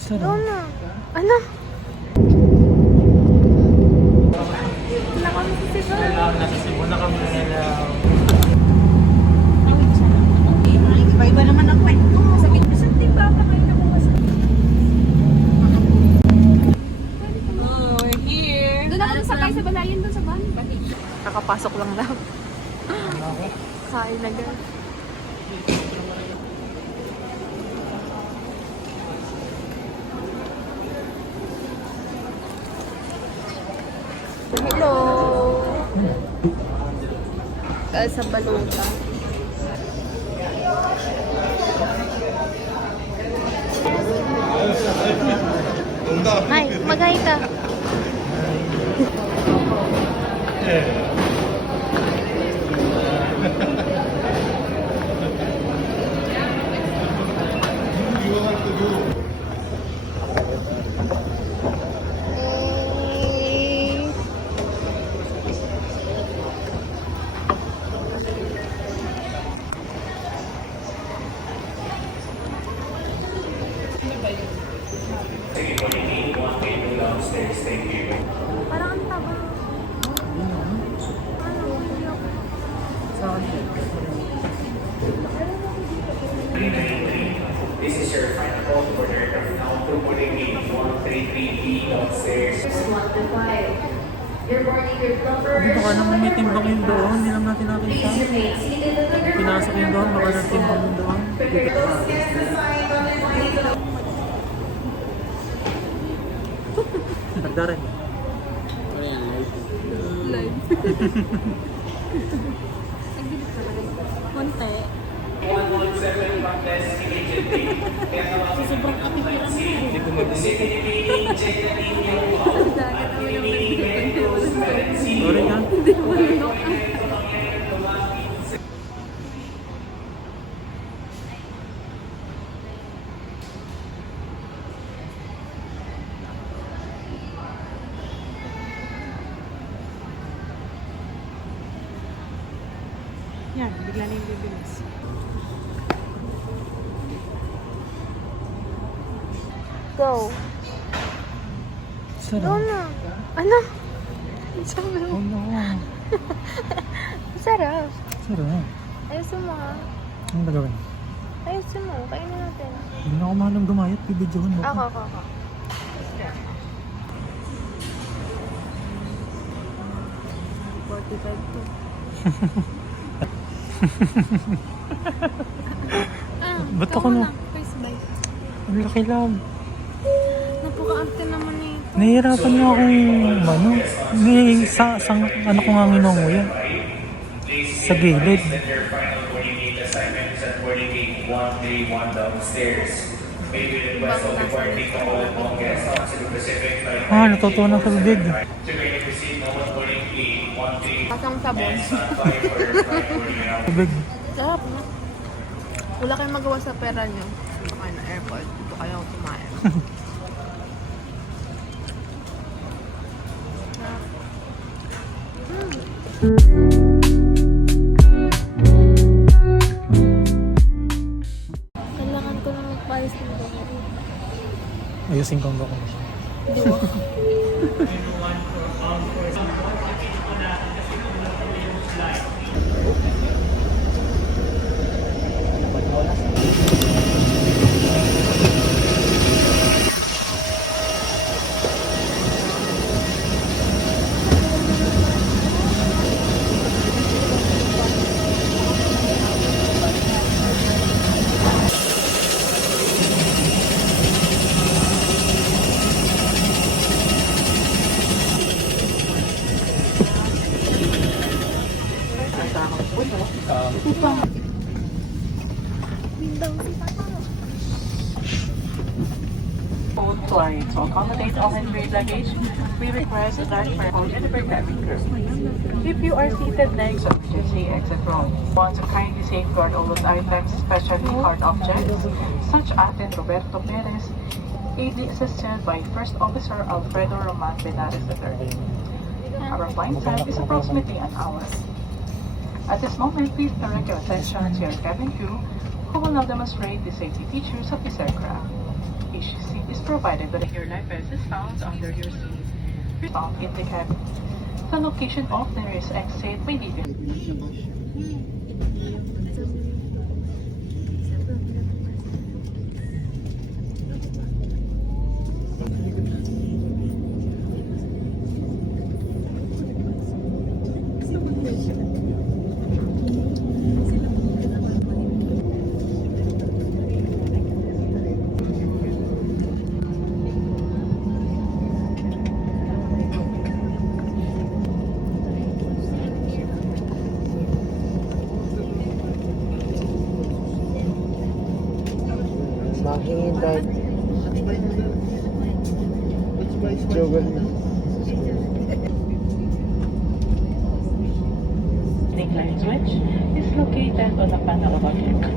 Sarap. Luna, ano? Wala kami sa Cebu. Nasa Cebu na kami nila. Iba-iba naman ang kwento. Sabihin ko, saan din ba kayo na kung masakit? Oh, we're here. Doon ako sakay sa balayan doon sa van. Kakapasok lang daw. Kain na girl. Hello! Sa baluta. Ay, mag-hi ka. Parang ang taba. Ano, hindi ako. This is your final call for the aircraft now to boarding gate 133B downstairs. You're boarding your number. Baka naman may timbang yun doon. Hindi lang natin nakita. Please remain seated until your Pinasok yun doon. Baka nagtimbang yun doon. Dito pa. Nagdaran. Live. Nagbilis ka ba? Konti. 117 contest immediately. Sobrang kapikiran mo. Hindi ko mag-isip. Sa dagat kami yung nagbilis. Sorry ka. Hindi mo lunok. Yan, bigla na yung bibilis. Go. Sarap. Luna. Ano? Sabi Oh mo. no. Sarap. Sarap. Ayusin mo ha. Anong gagawin? Ayusin mo. Kainin natin. Hindi na ako mahanang gumayat. Bibidyohan mo. Ako. 45 to. Ba't ako na? Face bite. Ang laki lang. Napaka-arte naman nito. Nahihirapan niyo akong ano ko nga nginunguya. Sa gilid. Your final boarding gate assignment is at boarding gate 131 downstairs. Maybe request of departing from all guests on Cebu Pacific. Natutuwa ng tubig. To may receive no boarding gate 131. Pasang sabon. Tubig. Sarap na. Wala kayong magawa sa pera nyo. Dito kayo na airport. Dito kayo kumain. Kailangan ko na magpalis ng buhay. Ayusin ko ang bako. Hindi mo. Both flights to accommodate all unpaid luggage, we request a large phone in the cabin crew. If you are seated next to emergency exit row, want to kindly safeguard all those items, especially hard objects, such as in Roberto Perez, ably assisted by First Officer Alfredo Roman Benares III. Our flight time is approximately an hour. At this moment, please direct your attention to your cabin crew who will now demonstrate the safety features of this aircraft. Each seat is provided, but your life vest is found under your seat. Stop in the cabin. The location of the nearest exit may be Makihintay. The incline switch is located on the panel above your car.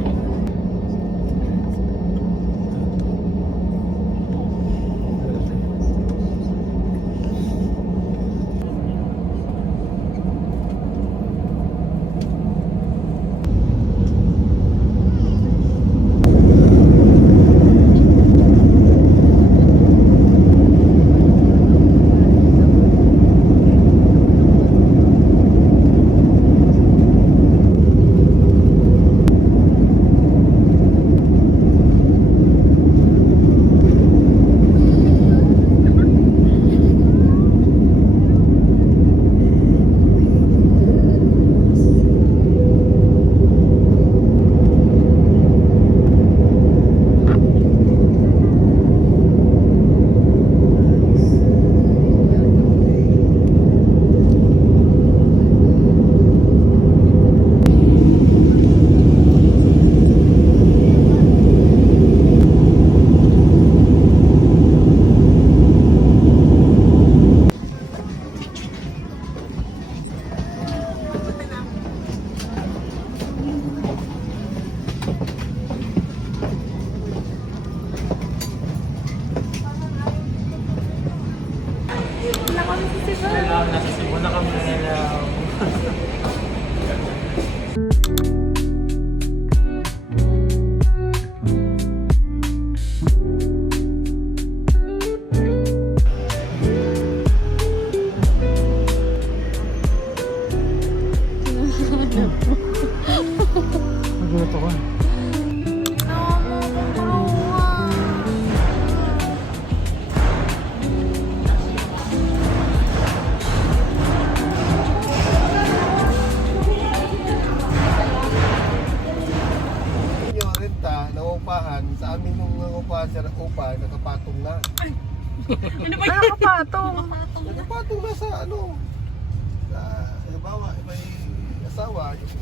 Nasa Cebu na kami na. Magulat ako. Naupahan sa amin nung upahan sa upa nakapatong na. Nakapatong na sa ano? Sa halimbawa may asawa yung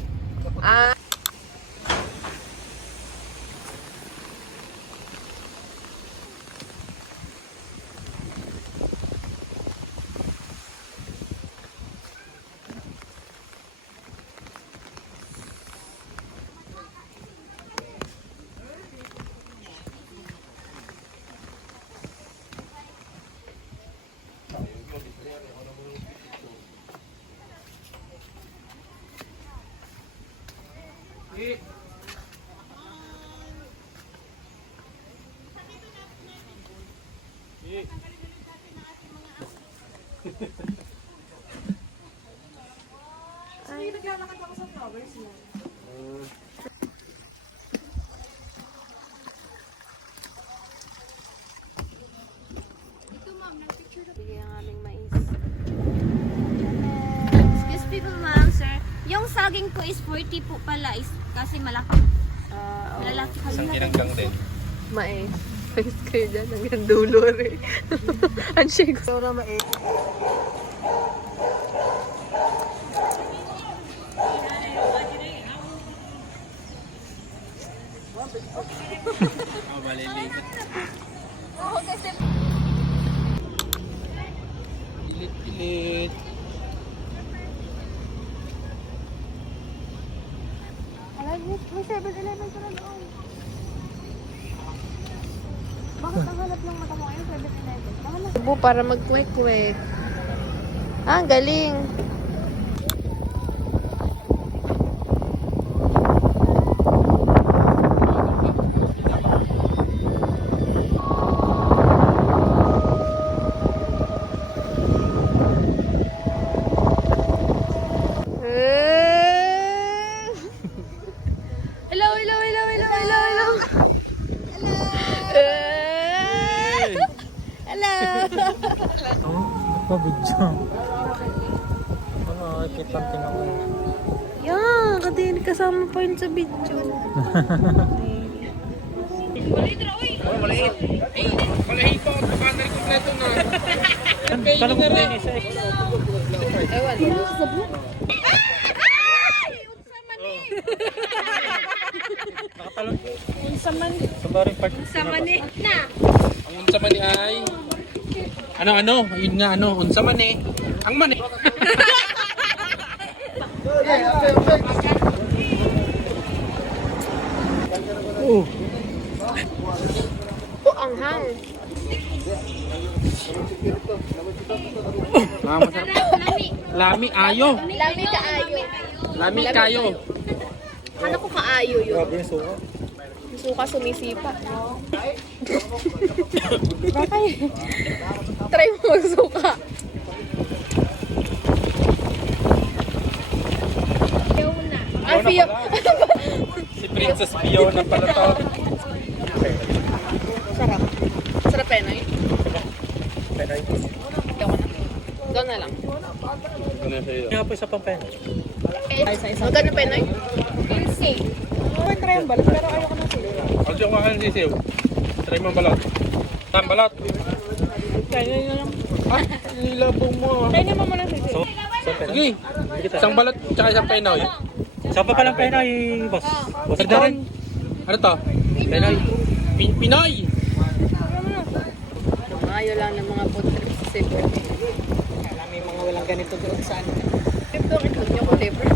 Ay, naglalakad ako sa flowers na. Ito ma'am, nag-picture na. Sige ang aming mais. Excuse me po ma'am, sir. Yung saging po is 40 po pala is kasi malaki. Malalaki kami na. kinanggang din. Mais. Mais kayo dyan. Hanggang dulo rin. Ang shake. Ito na mais. Oo, kasi Pilit-pilit. may 7-Eleven pa na doon. Bakit ang halap ng mata mo ngayon 7-Eleven? Nahanap. Cebu para mag-quick-quick. Ah, ang galing. Pabidyo. Ano, kitang tingnan ko. Yeah, kadiri kasama pa yun sa video. Kala ko din isa eh. Ewan. Nakatalon. Unsa man. Sa baring part. Unsa man eh. Na. Ang unsa man ni ay ano, yun nga unsa man eh. Ang man eh. Oh. Oh, ang hang. Lami ayo. Lami kaayo. Lami kayo. Ano ko kaayo yun? Grabe yung suka. Suka sumisipa. Bakay. Try mo magsuka. Ay, Fio. Si Princess Fiona pala to. Sarap. Sarap penoy. Penay. Ayoko na. Doon na lang. Ano sa'yo? Nga po isa pang pen. Magkano penoy? Insane. Okay, try ang balat, pero ayoko na sila. Ang siya kakain ng sisiw. Try mo ang balat. Ang balat. Kaya nyo lang. Ah, nilabong mo. Kaya naman mo lang sila. So Sige. Isang balat tsaka isang penoy. saan pa palang penay, boss? Boss Darren. Ano to? Penay. Pinoy. Ayaw lang ng mga food trips sa Cebu. May mga walang ganito doon sa ano. Ito ang ikot nyo ko, liver.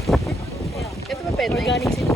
Ito ba pwede? Organic sila.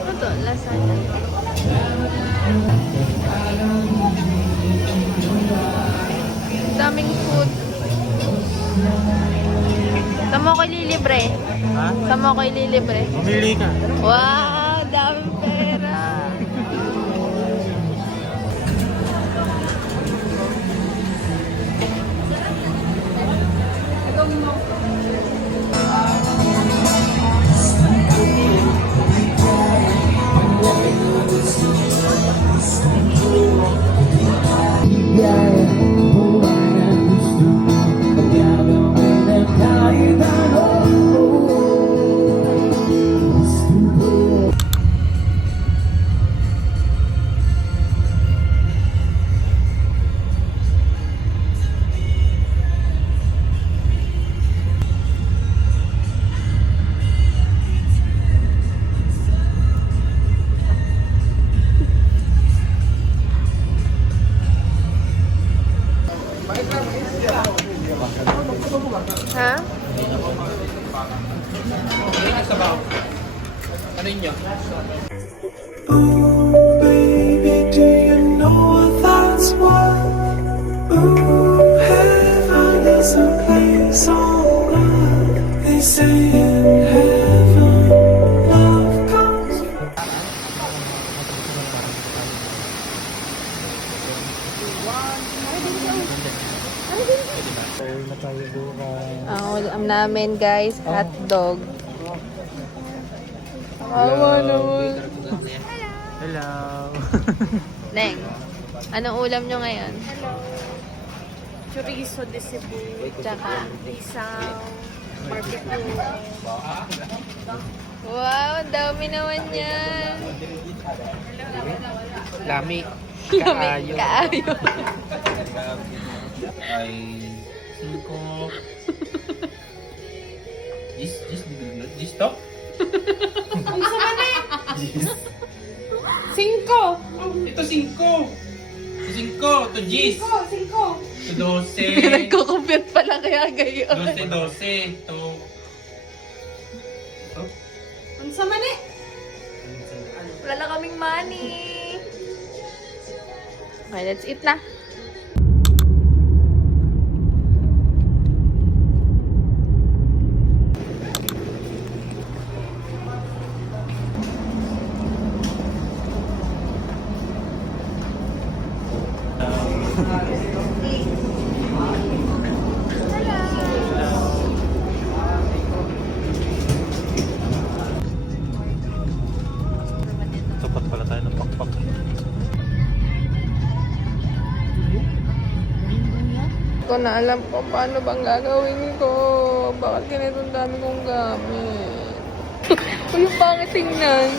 Ito, lasagna. Daming food. Saan mo ko ililibre? Ha? Saan mo ko ililibre? Mamili ka. Wow, daming pera. Ha? Ano yun? Baby, do you know that's what? Ooh, heaven is a place on earth. They say in heaven, love comes. Sir na tayo bukas. Ang ulam namin guys, hotdog. Awa naman. Hello. Neng, anong ulam nyo ngayon? Chorizo de Cebu. Tsaka, Isaw. Barbecue. wow, ang dami naman yan. Lami. Kaayo. Kaayo. Ay 5. This to? 5! Ito to 5. To 5, to 10. 5. To 12. Nagko-compute pala kaya gayon. 12. To... Unsa man eh? Wala na kaming money. Okay, let's eat na. Tapat pala tayo ng pakpak. Hindi ko na alam kung paano bang gagawin ko. Bakit ganitong dami kong gamit? Uy, yung pangit tingnan.